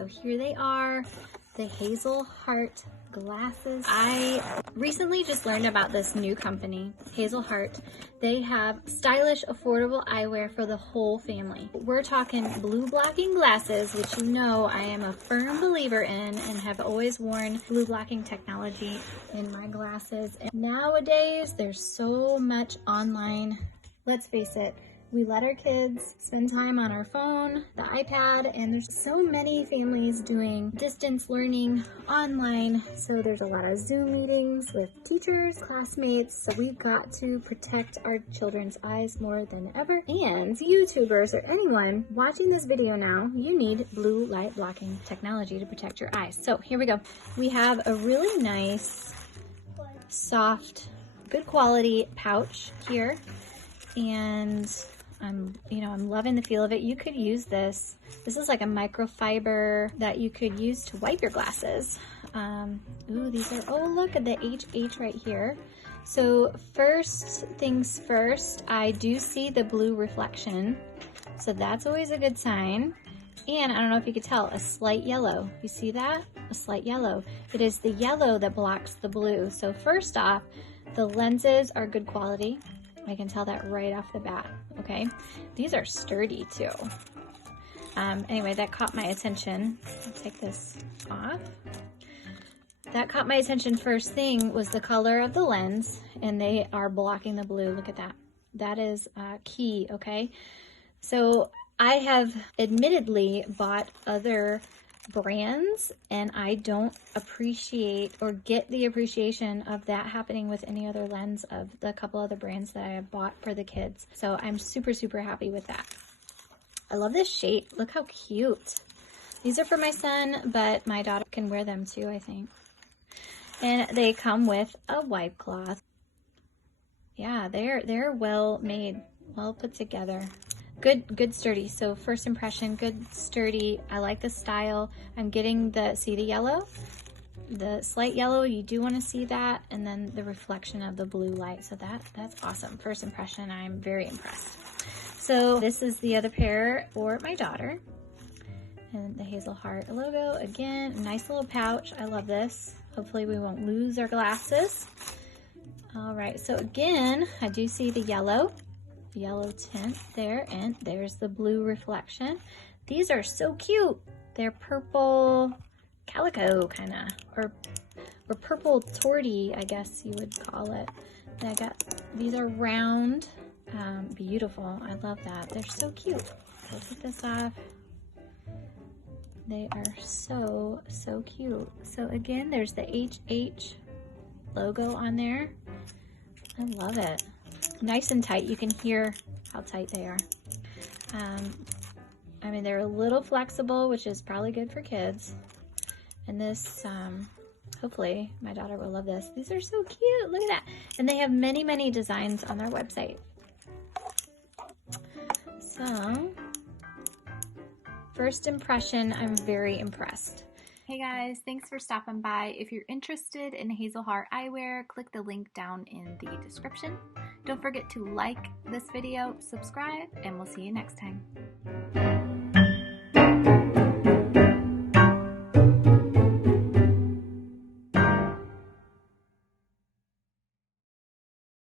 So here they are, the HazelHeart glasses. I recently just learned about this new company, HazelHeart. They have stylish, affordable eyewear for the whole family. We're talking blue blocking glasses, which you know I am a firm believer in and have always worn blue blocking technology in my glasses. And nowadays, there's so much online. Let's face it, we let our kids spend time on our phone, the iPad, and there's so many families doing distance learning online. So there's a lot of Zoom meetings with teachers, classmates. So we've got to protect our children's eyes more than ever. And YouTubers or anyone watching this video now, you need blue light blocking technology to protect your eyes. So here we go. We have a really nice, soft, good quality pouch here. And I'm loving the feel of it. You could use this. This is like a microfiber that you could use to wipe your glasses. Ooh, these are, oh, look at the HH right here. So first things first, I do see the blue reflection. So that's always a good sign. And I don't know if you could tell, a slight yellow. You see that? A slight yellow. It is the yellow that blocks the blue. So first off, the lenses are good quality. I can tell that right off the bat, okay? These are sturdy too. Anyway, that caught my attention. I'll take this off. That caught my attention first thing was the color of the lens, and they are blocking the blue. Look at that. That is key, okay? So I have admittedly bought other brands, and I don't appreciate or get the appreciation of that happening with any other lens of the couple other brands that I have bought for the kids. So I'm super, super happy with that. I love this shape. Look how cute. These are for my son, but my daughter can wear them too, I think. And they come with a wipe cloth. Yeah, they're well made, well put together. Good sturdy. So first impression, good sturdy. I like the style. I'm getting see the yellow, the slight yellow. You do want to see that, and then the reflection of the blue light. So that's awesome. First impression, I'm very impressed. So this is the other pair for my daughter, and the HazelHeart logo again. A nice little pouch. I love this. Hopefully we won't lose our glasses. All right. So again, I do see the yellow tint there, and there's the blue reflection. These are so cute. They're purple calico kind of, or purple torty, I guess you would call it. And these are round, beautiful. I love that. They're so cute. I'll take this off. They are so cute. So again, there's the HH logo on there. I love it. Nice and tight. You can hear how tight they are. I mean, they're a little flexible, which is probably good for kids. And this, hopefully my daughter will love this. These are so cute. Look at that. And they have many designs on their website. So first impression, I'm very impressed. Hey guys, thanks for stopping by. If you're interested in HazelHeart eyewear, click the link down in the description. Don't forget to like this video, subscribe, and we'll see you next time.